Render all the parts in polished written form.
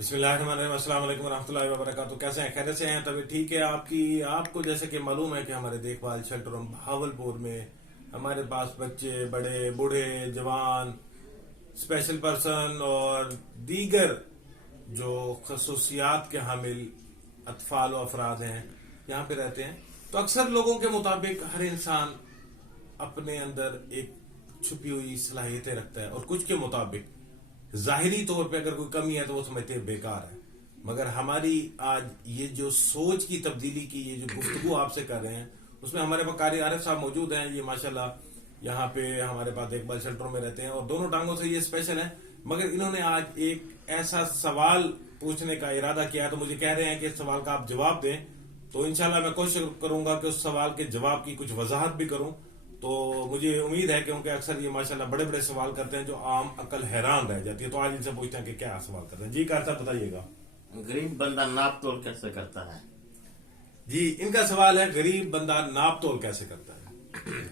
बिस्मिल्लाहिर्रहमानिर्रहीम। अस्सलाम वालेकुम रहमतुल्लाहि व बरकातहू। कैसे हैं? खैरियत से हैं? तभी ठीक है आपको जैसे कि मालूम है कि हमारे देखभाल शेल्टर भावलपुर में हमारे पास बच्चे, बड़े, बूढ़े, जवान, स्पेशल पर्सन और दीगर जो खसूसियात के हामिल अतफाल व अफराद हैं यहाँ पे रहते हैं। तो अक्सर लोगों के मुताबिक हर इंसान अपने अंदर एक छुपी हुई सलाहियतें रखता है और कुछ के मुताबिक जाहिरी तौर पे अगर कोई कमी है तो वो समझते हैं बेकार है। मगर हमारी आज ये जो सोच की तब्दीली की ये जो गुफ्तगू आपसे कर रहे हैं उसमें हमारे पास कारी आरिफ साहब मौजूद हैं। ये माशाल्लाह यहाँ पे हमारे पास देखभाल शेल्टरों में रहते हैं और दोनों टांगों से ये स्पेशल है। मगर इन्होंने आज एक ऐसा सवाल पूछने का इरादा किया है तो मुझे कह रहे हैं कि इस सवाल का आप जवाब दें। तो इंशाल्लाह मैं कोशिश करूंगा कि उस सवाल के जवाब की कुछ वजाहत भी करूं। तो मुझे उम्मीद है क्योंकि अक्सर ये माशाल्लाह बड़े बड़े सवाल करते हैं जो आम अकल हैरान रह जाती है। तो आज इनसे पूछते हैं कि क्या सवाल करते हैं। जी कार साहब बताइएगा। गरीब बंदा नाप तोल कैसे करता है? जी इनका सवाल है गरीब बंदा नाप तोल कैसे करता है।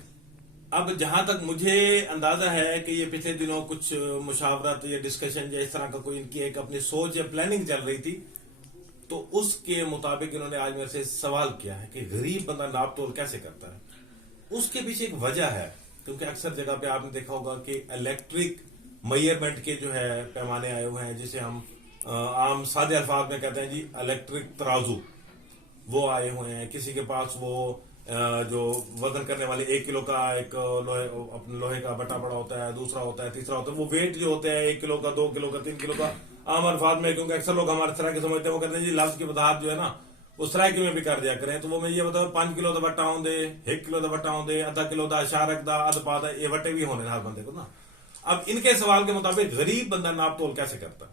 अब जहां तक मुझे अंदाजा है कि ये पिछले दिनों कुछ मुशावरत या डिस्कशन या इस तरह का कोई इनकी एक अपनी सोच या प्लानिंग चल रही थी तो उसके मुताबिक इन्होंने आज मेरे से सवाल किया है कि गरीब बंदा नाप तोल कैसे करता है। उसके पीछे एक वजह है क्योंकि अक्सर जगह पे आपने देखा होगा कि इलेक्ट्रिक मेजरमेंट के जो है पैमाने आए हुए हैं जिसे हम आम सादे अल्फाज में कहते हैं जी इलेक्ट्रिक तराजू, वो आए हुए हैं। किसी के पास वो जो वजन करने वाले 1 किलो का एक लोहे का बटा बड़ा होता है, दूसरा होता है, तीसरा होता है। वो वेट जो होते हैं 1 किलो का, 2 किलो का, 3 किलो का आम अल्फाज में, क्योंकि अक्सर लोग हमारे तरह के समझते हैं वो कहते हैं जी लफ्ज की वजाहत जो है ना उस सरायकी में भी कर दिया करें। तो वो मैं ये बताऊं 5 किलो का बट्टा होंगे, 1 किलो का बट्टा होंगे, आधा किलो का शारक दा अध पादा ये बट्टे भी होने हर बंदे को ना। अब इनके सवाल के मुताबिक गरीब बंदा नाप तोल कैसे करता है।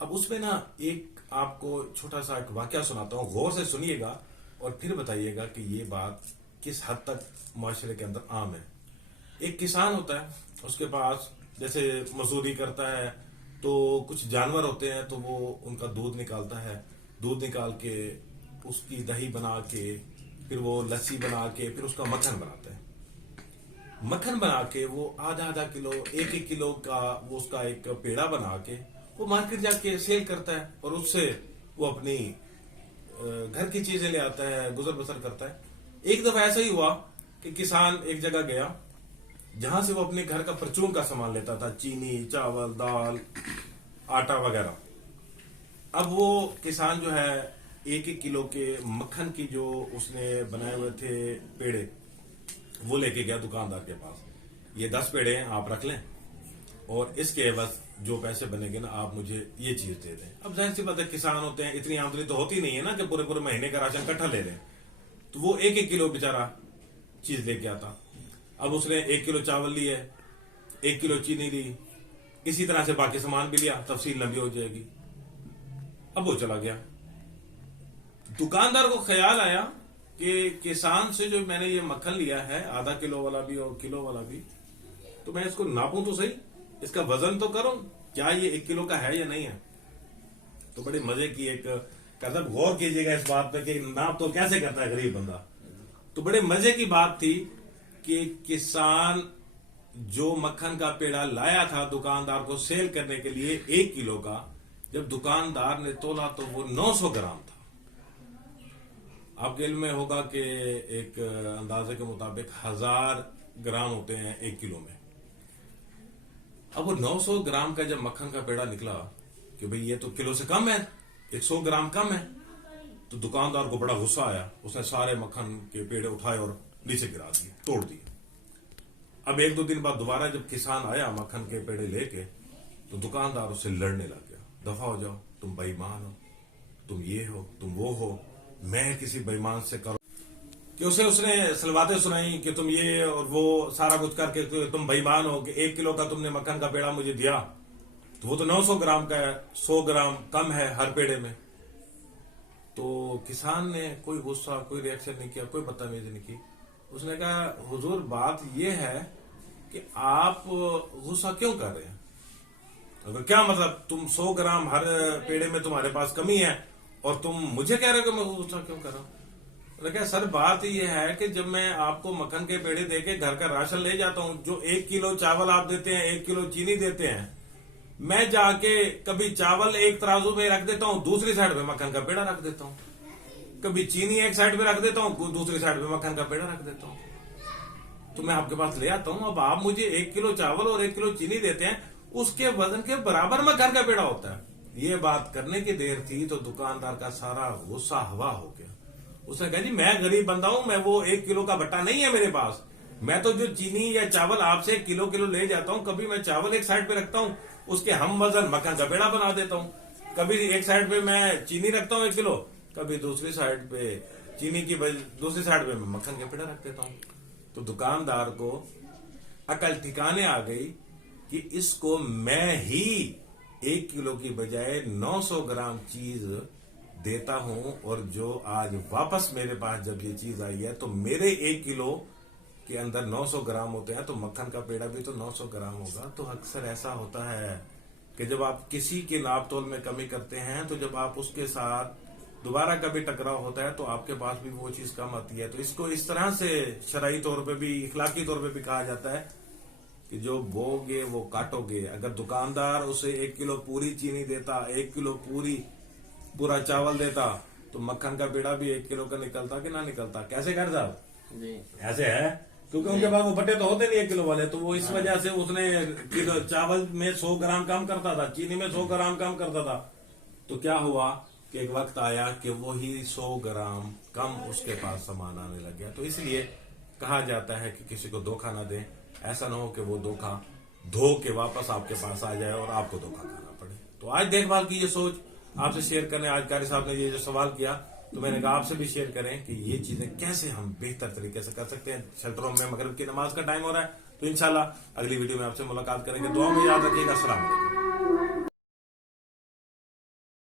अब उसमें ना एक आपको छोटा सा एक वाकया सुनाता हूं, गौर से सुनिएगा और फिर बताइएगा कि ये बात किस हद तक माशरे के अंदर आम है। एक किसान होता है, उसके पास जैसे मजदूरी करता है तो कुछ जानवर होते हैं तो वो उनका दूध निकालता है। दूध निकाल के उसकी दही बना के फिर वो लस्सी बना के फिर उसका मक्खन बनाता है। मक्खन बना के वो आधा आधा किलो 1-1 किलो का वो उसका एक पेड़ा बना के वो मार्केट जाके सेल करता है और उससे वो अपनी घर की चीजें ले आता है, गुजर बसर करता है। एक दफा ऐसा ही हुआ कि किसान एक जगह गया जहां से वो अपने घर का परचून का सामान लेता था, चीनी, चावल, दाल, आटा वगैरह। अब वो किसान जो है 1-1 किलो के मक्खन की जो उसने बनाए हुए थे पेड़े वो लेके गया दुकानदार के पास। ये 10 पेड़े हैं, आप रख लें और इसके एवज जो पैसे बनेंगे ना आप मुझे ये चीज दे दें। अब जाहिर सी बात है किसान होते हैं, इतनी आमदनी तो होती नहीं है ना कि पूरे पूरे महीने का राशन इकट्ठा ले लें। तो वो 1-1 किलो बेचारा चीज लेके आता। अब उसने 1 किलो चावल लिए, 1 किलो चीनी ली, इसी तरह से बाकी सामान भी लिया, तफसील लंबी हो जाएगी। अब वो चला गया। दुकानदार को ख्याल आया कि किसान से जो मैंने ये मक्खन लिया है आधा किलो वाला भी और किलो वाला भी, तो मैं इसको नापूं तो सही, इसका वजन तो करूं, क्या ये 1 किलो का है या नहीं है। तो बड़े मजे की एक कहता, गौर कीजिएगा इस बात पे कि नाप तो कैसे करता है गरीब बंदा। तो बड़े मजे की बात थी कि किसान जो मक्खन का पेड़ा लाया था दुकानदार को सेल करने के लिए 1 किलो का, जब दुकानदार ने तोला तो वो 900 ग्राम था। आपके इल्म में होगा कि एक अंदाजे के मुताबिक 1000 ग्राम होते हैं 1 किलो में। अब वो 900 ग्राम का जब मक्खन का पेड़ा निकला कि भाई ये तो किलो से कम है, 100 ग्राम कम है, तो दुकानदार को बड़ा गुस्सा आया। उसने सारे मक्खन के पेड़े उठाए और नीचे गिरा दिए, तोड़ दिए। अब 1-2 दिन बाद दोबारा जब किसान आया मक्खन के पेड़े लेके तो दुकानदार उससे लड़ने लग गया, दफा हो जाओ, तुम बेईमान हो, तुम ये हो, तुम वो हो, मैं किसी बेईमान से करो कि उसने सलवातें सुनाई कि तुम ये और वो सारा कुछ करके तुम बेईमान हो कि 1 किलो का तुमने मक्खन का पेड़ा मुझे दिया तो वो तो 900 ग्राम का है, 100 ग्राम कम है हर पेड़े में। तो किसान ने कोई गुस्सा, कोई रिएक्शन नहीं किया, कोई बदतमीजी नहीं की। उसने कहा हुजूर बात ये है कि आप गुस्सा क्यों कर रहे हैं। अगर क्या मतलब तुम 100 ग्राम हर पेड़े में तुम्हारे पास कमी है और तुम मुझे कह रहे हो कि मैं गुस्सा क्यों कर रहा हूं। क्या सर बात यह है कि जब मैं आपको मक्खन के पेड़े देके घर का राशन ले जाता हूं, जो 1 किलो चावल आप देते हैं, 1 किलो चीनी देते हैं, मैं जाके कभी चावल एक तराजू में रख देता हूँ, दूसरी साइड पे मक्खन का पेड़ा रख देता हूँ, कभी चीनी एक साइड पे रख देता हूँ, दूसरी साइड पे मक्खन का पेड़ा रख देता हूँ। तो मैं आपके पास ले आता हूँ, अब आप मुझे 1 किलो चावल और 1 किलो चीनी देते हैं, उसके वजन के बराबर मक्खन का पेड़ा होता है। ये बात करने की देर थी तो दुकानदार का सारा गुस्सा हवा हो गया। उसने कहा जी मैं गरीब बंदा हूं, मैं वो 1 किलो का बट्टा नहीं है मेरे पास, मैं तो जो चीनी या चावल आपसे किलो किलो ले जाता हूं, कभी मैं चावल एक साइड पे रखता हूं, उसके हम वजन मक्खन का पेड़ा बना देता हूं, कभी एक साइड पे मैं चीनी रखता हूं 1 किलो, कभी दूसरी साइड पे चीनी की दूसरी साइड पे मैं मक्खन का पेड़ा रख देता हूं। तो दुकानदार को अकल ठिकाने आ गई कि इसको मैं ही 1 किलो की बजाय 900 ग्राम चीज देता हूं, और जो आज वापस मेरे पास जब ये चीज आई है तो मेरे 1 किलो के अंदर 900 ग्राम होते हैं, तो मक्खन का पेड़ा भी तो 900 ग्राम होगा। तो अक्सर ऐसा होता है कि जब आप किसी के नाप तोल में कमी करते हैं, तो जब आप उसके साथ दोबारा कभी टकराव होता है तो आपके पास भी वो चीज कम आती है। तो इसको इस तरह से शरई तौर पे भी, इखलाकी तौर पे भी कहा जाता है कि जो बोगे वो काटोगे। अगर दुकानदार उसे 1 किलो पूरी चीनी देता, 1 किलो पूरा चावल देता, तो मक्खन का पेड़ा भी 1 किलो का निकलता कि ना निकलता। कैसे कर साहब? जी ऐसे है, क्योंकि उनके पास वो बट्टे तो होते नहीं 1 किलो वाले, तो वो इस वजह से उसने किलो चावल में 100 ग्राम कम करता था, चीनी में 100 ग्राम कम करता था। तो क्या हुआ कि एक वक्त आया कि वो ही 100 ग्राम कम उसके पास सामान आने लग गया। तो इसलिए कहा जाता है कि किसी को धोखा ना दें, ऐसा ना हो कि वो धोखा धो के वापस आपके पास आ जाए और आपको धोखा खाना पड़े। तो आज देखभाल की ये सोच आपसे शेयर करने, आज कारी साहब ने ये जो सवाल किया तो मैंने कहा आपसे भी शेयर करें कि ये चीजें कैसे हम बेहतर तरीके से कर सकते हैं। शेल्टरों में मगरिब की नमाज का टाइम हो रहा है, तो इंशाल्लाह अगली वीडियो में आपसे मुलाकात करेंगे। दुआ में याद रखिएगा। अस्सलाम वालेकुम।